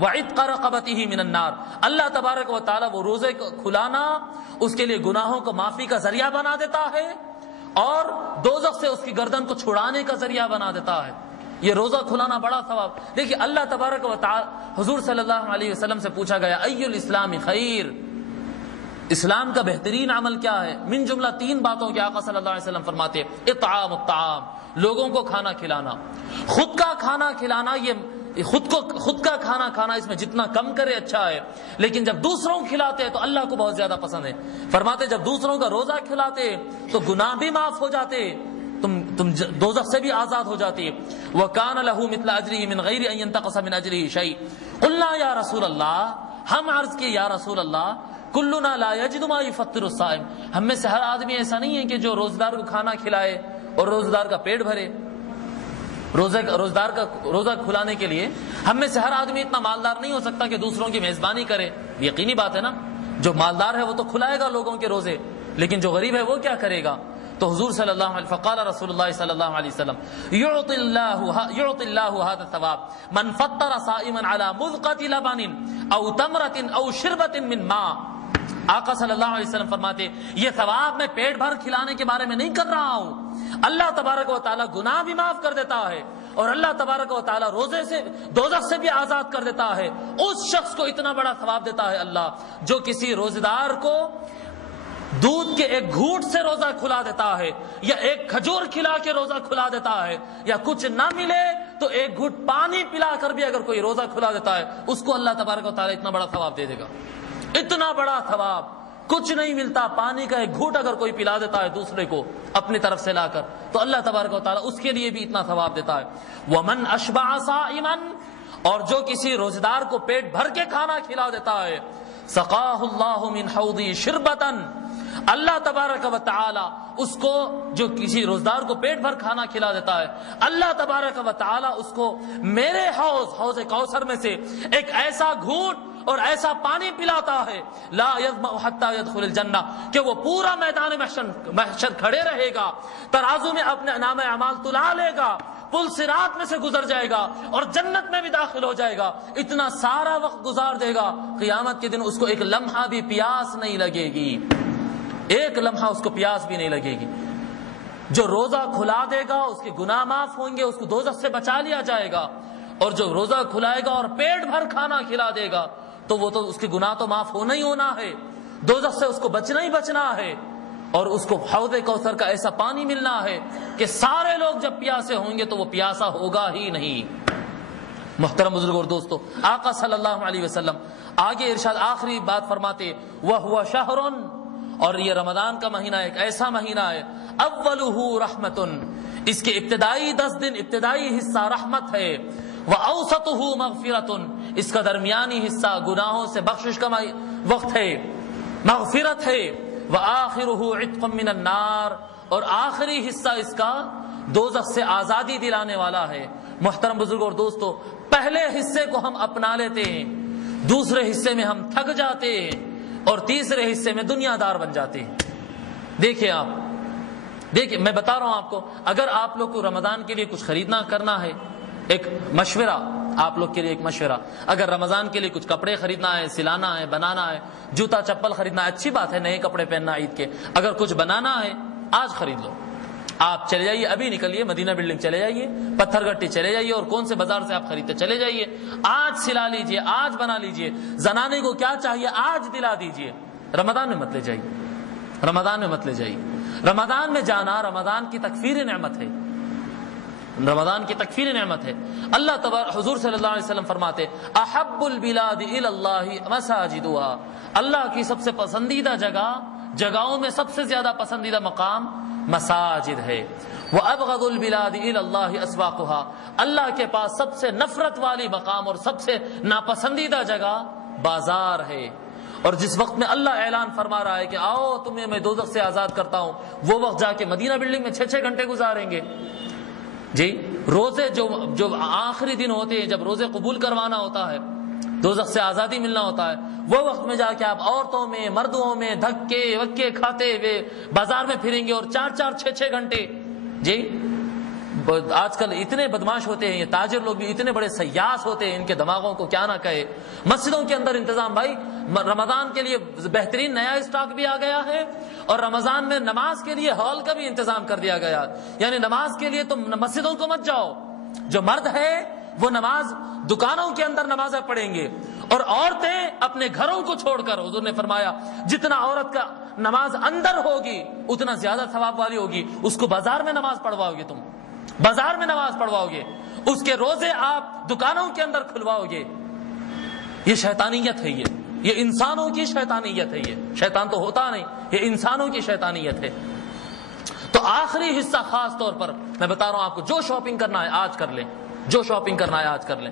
وعتق رقبته من النار، اللہ تبارک و تعالیٰ وہ روزے کو کھلانا اس کے لیے گناہوں کو معافی کا ذریعہ بنا دیتا ہے اور دوزخ سے اس کی گردن کو چھڑانے کا ذریعہ بنا دیتا ہے۔ یہ روزہ کھلانا بڑا ثواب۔ دیکھیے اللہ تبارک و تعالی حضور صلی اللہ علیہ وسلم سے پوچھا گیا ای الاسلام خیر، اسلام کا بہترین عمل کیا ہے؟ من جملہ 3 باتوں کے آقا صلی اللہ علیہ وسلم فرماتے اطعام الطعام، لوگوں کو کھانا کھلانا۔ خود کا کھانا کھلانا، یہ خود کا کھانا کھانا اس میں جتنا کم کرے اچھا ہے، لیکن جب دوسروں کو کھلاتے ہیں تو اللہ کو بہت زیادہ پسند ہے۔ فرماتے جب دوسروں کا روزہ کھلاتے تو گناہ بھی معاف ہو جاتے، تم دوزخ سے بھی آزاد ہو جاتی ہے۔ وَكَانَ لَهُ مِثْلَ أَجْرِهِ مِنْ غَيْرِ أَنْ يَنْتَقَصَ مِنْ أَجْرِهِ شَيْءٍ قُلْنَا يَا رسول اللہ، ہم عرض کیے یا رسول اللہ کلنا لا یجد ما یفطر الصائم، ہم میں سے ہر آدمی ایسا نہیں ہے کہ جو روزدار کو کھانا کھلائے اور روزدار کا پیٹ بھرے۔ روزدار کا روزہ کھلانے کے لیے ہم میں سے ہر آدمی اتنا مالدار نہیں ہو سکتا کہ دوسروں کی میزبانی کرے۔ یقینی بات ہے نا، جو مالدار ہے وہ تو کھلائے گا لوگوں کے روزے، لیکن جو غریب ہے وہ کیا کرے گا؟ تو حضور صلی اللہ علیہ فقال رسول اللہ صلی اللہ علیہ وسلم یعطی اللہ هذا الثواب من فطر صائما على مذقة لبن او تمرة او شربة من ماء۔ آقا صلی اللہ علیہ وسلم فرماتے یہ ثواب میں پیٹ بھر کھلانے کے بارے میں نہیں کر رہا ہوں، اللہ تبارک و تعالیٰ گناہ بھی معاف کر دیتا ہے اور اللہ تبارک و تعالیٰ روزے سے دوزخ سے بھی آزاد کر دیتا ہے۔ اس شخص کو اتنا بڑا ثواب دیتا ہے اللہ جو کسی روزدار کو دودھ کے ایک گھونٹ سے روزہ کھلا دیتا ہے، یا ایک کھجور کھلا کے روزہ کھلا دیتا ہے، یا کچھ نہ ملے تو ایک گھونٹ پانی پلا کر بھی اگر کوئی روزہ کھلا دیتا ہے، اس کو اللہ تبارک و تعالیٰ اتنا بڑا ثواب دے دے گا۔ اتنا بڑا ثواب، کچھ نہیں ملتا، پانی کا ایک گھونٹ اگر کوئی پلا دیتا ہے دوسرے کو اپنی طرف سے لا کر، تو اللہ تبارک و تعالیٰ اس کے لیے بھی اتنا ثواب دیتا ہے۔ وَمَنْ أَشْبَعَ صَائِمًا، اور جو کسی روزدار کو پیٹ بھر کے کھانا کھلا دیتا ہے، سَقَاهُ اللَّهُ مِنْ حَوْضِي شِرْبَةً، اللہ تبارک و تعالی اس کو، جو کسی روزدار کو پیٹ بھر کھانا کھلا دیتا ہے، اللہ تبارک و تعالی اس کو میرے حوض کوثر میں سے ایک ایسا گھونٹ اور ایسا پانی پلاتا ہے، لا یظمأ حتی یدخل الجنہ، کہ وہ پورا میدان محشر کھڑے رہے گا، ترازو میں اپنے نام اعمال تلا لے گا، پل صراط میں سے گزر جائے گا اور جنت میں بھی داخل ہو جائے گا۔ اتنا سارا وقت گزار دے گا، قیامت کے دن اس کو ایک لمحہ بھی پیاس نہیں لگے گی، ایک لمحہ اس کو پیاس بھی نہیں لگے گی۔ جو روزہ کھلا دے گا اس کے گناہ معاف ہوں گے، اس کو دوزخ سے بچا لیا جائے گا، اور جو روزہ کھلائے گا اور پیٹ بھر کھانا کھلا دے گا تو وہ تو اس کے گناہ تو معاف ہونا ہی ہونا ہے، دوزخ سے اس کو بچنا ہی بچنا ہے، اور اس کو حوض کوثر کا ایسا پانی ملنا ہے کہ سارے لوگ جب پیاسے ہوں گے تو وہ پیاسا ہوگا ہی نہیں۔ محترم بزرگ اور دوستو، آقا صلی اللہ علیہ وسلم آگے ارشاد آخری بات فرماتے وَهُوَ شَهْرٌ، اور یہ رمضان کا مہینہ ایک ایسا مہینہ ہے، اولہ رحمتن، اس کے ابتدائی 10 دن ابتدائی حصہ رحمت ہے، وَأَوْسَطُهُ مغفرتن، اس کا درمیانی حصہ گناہوں سے بخشش کا وقت ہے، مغفرت ہے، وَآخِرُهُ عِتْقٌ مِّنَ النَّارِ، اور آخری حصہ اس کا دوزخ سے آزادی دلانے والا ہے۔ محترم بزرگ اور دوستو، پہلے حصے کو ہم اپنا لیتے ہیں، دوسرے حصے میں ہم تھک جاتے ہیں، اور تیسرے حصے میں دنیا دار بن جاتے ہیں۔ دیکھیں میں بتا رہا ہوں آپ کو، اگر آپ لوگ کو رمضان کے لیے کچھ خریدنا کرنا ہے، ایک مشورہ آپ لوگ کے لیے، ایک مشورہ، اگر رمضان کے لیے کچھ کپڑے خریدنا ہے، سلانا ہے، بنانا ہے، جوتا چپل خریدنا ہے، اچھی بات ہے نئے کپڑے پہننا عید کے، اگر کچھ بنانا ہے آج خرید لو، آپ چلے جائیے، ابھی نکلیے مدینہ بلڈنگ چلے جائیے، پتھر گٹی چلے جائیے، اور کون سے بازار سے آپ خریدتے چلے جائیے، آج سلا لیجئے، آج بنا لیجئے، زنانے کو کیا چاہیے آج دلا دیجئے، رمضان میں مت لے جائیے، رمضان میں مت لے جائیے۔ رمضان میں جانا رمضان کی تکفیر نعمت ہے، رمضان کی تکفیر نعمت ہے۔ اللہ تبارک، حضور صلی اللہ علیہ وسلم فرماتے احب البلاد الی اللہ مساجدها، اللہ کی سب سے پسندیدہ جگہوں میں سب سے زیادہ پسندیدہ مقام مساجد ہے۔ وابغض البلاد الی اللہ اسواقها، اللہ کے پاس سب سے نفرت والی مقام اور سب سے ناپسندیدہ جگہ بازار ہے۔ اور جس وقت میں اللہ اعلان فرما رہا ہے کہ آؤ تمہیں میں دوزخ سے آزاد کرتا ہوں، وہ وقت جا کے مدینہ بلڈنگ میں 6 گھنٹے گزاریں گے جی۔ روزے جو آخری دن ہوتے ہیں، جب روزے قبول کروانا ہوتا ہے، دوزخ سے آزادی ملنا ہوتا ہے، وہ وقت میں جا کے آپ عورتوں میں مردوں میں دھکے وکے کھاتے ہوئے بازار میں پھریں گے، اور 4-4 6-6 گھنٹے جی آج کل اتنے بدماش ہوتے ہیں، یہ تاجر لوگ بھی اتنے بڑے سیاس ہوتے ہیں، ان کے دماغوں کو کیا نہ کہے۔ مسجدوں کے اندر انتظام، بھائی رمضان کے لیے بہترین نیا اسٹاک بھی آ گیا ہے، اور رمضان میں نماز کے لیے ہال کا بھی انتظام کر دیا گیا، یعنی نماز کے لیے تم مسجدوں کو مت جاؤ، جو مرد ہے وہ نماز دکانوں کے اندر نمازیں پڑھیں گے، اور عورتیں اپنے گھروں کو چھوڑ کر، حضور نے فرمایا جتنا عورت کا نماز اندر ہوگی اتنا زیادہ ثواب والی ہوگی، اس کو بازار میں نماز پڑھواؤ گے، تم بازار میں نماز پڑھواؤ گے، اس کے روزے آپ دکانوں کے اندر کھلواؤ گے۔ یہ شیطانیت ہے، یہ انسانوں کی شیطانیت ہے، یہ شیطان تو ہوتا نہیں، یہ انسانوں کی شیطانیت ہے۔ تو آخری حصہ خاص طور پر میں بتا رہا ہوں آپ کو، جو شاپنگ کرنا ہے آج کر لیں، جو شاپنگ کرنا ہے آج کر لیں۔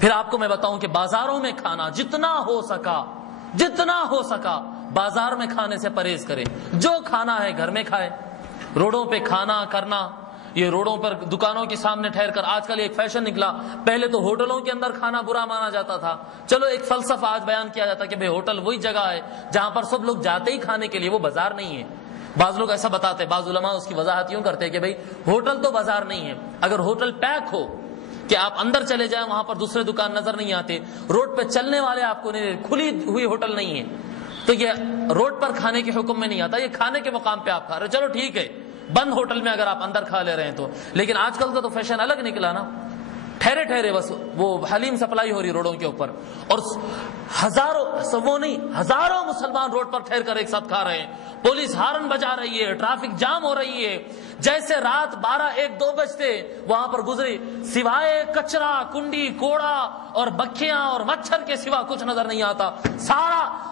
پھر آپ کو میں بتاؤں کہ بازاروں میں کھانا جتنا ہو سکا بازار میں کھانے سے پرہیز کرے، جو کھانا ہے گھر میں کھائے۔ روڈوں پہ کھانا کرنا، یہ روڈوں پر دکانوں کے سامنے ٹھہر کر، آج کل ایک فیشن نکلا، پہلے تو ہوٹلوں کے اندر کھانا برا مانا جاتا تھا، چلو ایک فلسفہ آج بیان کیا جاتا کہ بھئی ہوٹل وہی جگہ ہے جہاں پر سب لوگ جاتے ہی کھانے کے لیے، وہ بازار نہیں ہے۔ بعض لوگ ایسا بتاتے ہیں، بعض علماء اس کی وضاحت یوں کرتے ہیں کہ بھئی ہوٹل تو بازار نہیں ہے، اگر ہوٹل پیک ہو کہ آپ اندر چلے جائیں وہاں پر دوسرے دکان نظر نہیں آتے، روڈ پہ چلنے والے آپ کو نہیں، کھلی ہوئی ہوٹل نہیں ہے، تو یہ روڈ پر کھانے کے حکم میں نہیں آتا، یہ کھانے کے مقام پہ آپ کھا رہے، چلو ٹھیک ہے بند ہوٹل میں اگر آپ اندر کھا لے رہے ہیں تو۔ لیکن آج کل کا تو فیشن الگ نکلا نا، ٹھہرے ٹھہرے بس وہ حلیم سپلائی ہو رہی روڈوں کے اوپر، اور ہزاروں مسلمان روڈ پر ٹھہر کر ایک ساتھ کھا رہے ہیں، پولیس ہارن بجا رہی ہے، ٹریفک جام ہو رہی ہے، جیسے رات 12 1 2 بجتے وہاں پر گزری، سوائے کچرا کنڈی کوڑا اور بکھیاں اور مچھر کے سوا کچھ نظر نہیں آتا،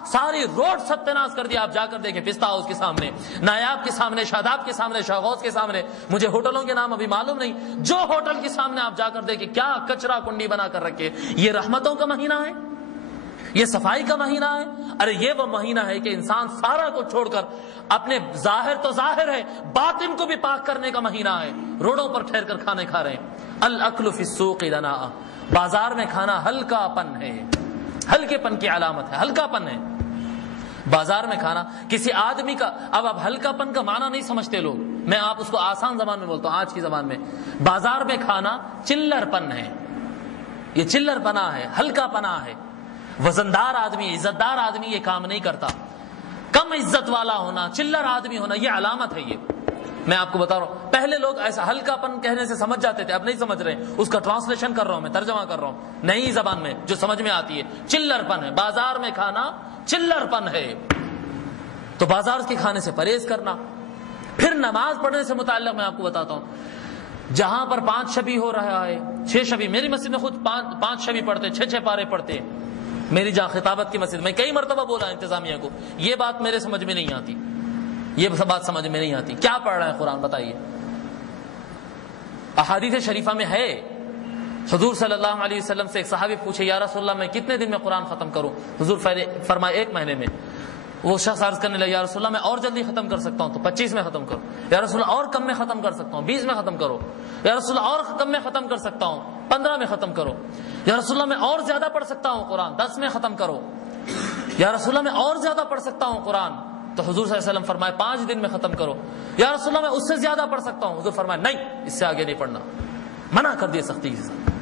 ساری روڈ ستیاناش کر دیا۔ آپ جا کر دیکھیں پستہ ہاؤس کے سامنے، نایاب کے سامنے، شاداب کے سامنے، شاغوس کے سامنے، مجھے ہوٹلوں کے نام ابھی معلوم نہیں، جو ہوٹل کے سامنے آپ جا کر دیکھیں کیا کچرا کنڈی بنا کر رکھے۔ یہ رحمتوں کا مہینہ ہے، یہ صفائی کا مہینہ ہے؟ ارے یہ وہ مہینہ ہے کہ انسان سارا کو چھوڑ کر اپنے ظاہر تو ظاہر ہے، باطن کو بھی پاک کرنے کا مہینہ ہے، روڈوں پر ٹھہر کر کھانے کھا رہے ہیں۔ الاکل فی السوق دناء، بازار میں کھانا ہلکا پن ہے، ہلکے پن کی علامت ہے، ہلکا پن ہے بازار میں کھانا کسی آدمی کا۔ اب آپ ہلکا پن کا معنی نہیں سمجھتے لوگ، میں آپ اس کو آسان زبان میں بولتا ہوں، آج کی زبان میں بازار میں کھانا چلر پن ہے، یہ چلر پنا ہے، ہلکا پنا ہے۔ وزندار آدمی، عزت دار آدمی یہ کام نہیں کرتا، کم عزت والا ہونا، چلر آدمی ہونا، یہ علامت ہے۔ یہ میں آپ کو بتا رہا ہوں، پہلے لوگ ایسا ہلکا پن کہنے سے سمجھ جاتے تھے، اب نہیں سمجھ رہے، اس کا ٹرانسلیشن کر رہا ہوں میں، ترجمہ کر رہا ہوں نئی زبان میں جو سمجھ میں آتی ہے۔ چلر پن ہے، بازار میں کھانا چلر پن ہے، تو بازار کے کھانے سے پرہیز کرنا۔ پھر نماز پڑھنے سے متعلق میں آپ کو بتاتا ہوں، جہاں پر 5 شبی ہو رہا ہے، 6 شبی، میری مسجد میں خود 5 شبی پڑھتے، 6 پارے پڑھتے، میری جہاں خطابت کی مسجد میں کئی مرتبہ بولا انتظامیہ کو، یہ بات میرے سمجھ میں نہیں آتی، یہ بات سمجھ میں نہیں آتی، کیا پڑھ رہے ہیں قرآن بتائیے؟ احادیث شریفہ میں ہے، حضور صلی اللہ علیہ وسلم سے ایک صحابی پوچھے یا رسول اللہ میں کتنے دن میں قرآن ختم کروں؟ حضور فرمائے 1 مہینے میں۔ وہ شخص عرض کرنے لگا یا رسول اللہ میں اور جلدی ختم کر سکتا ہوں تو 25 میں ختم کرو، یا رسول اللہ اور کم میں ختم کر سکتا ہوں 20 میں ختم کرو، یا رسول اللہ اور کم میں ختم کر سکتا ہوں 15 میں ختم کرو، یا رسول اللہ میں اور زیادہ پڑھ سکتا ہوں قرآن 10 میں ختم کرو، یا رسول اللہ میں اور زیادہ پڑھ سکتا ہوں قرآن، تو حضور صلی اللہ علیہ وسلم فرمائے 5 دن میں ختم کرو، یا رسول اللہ میں اس سے زیادہ پڑھ سکتا ہوں، حضور فرمائے نہیں اس سے آگے نہیں پڑھنا، منع کر دیا سختی کے ساتھ۔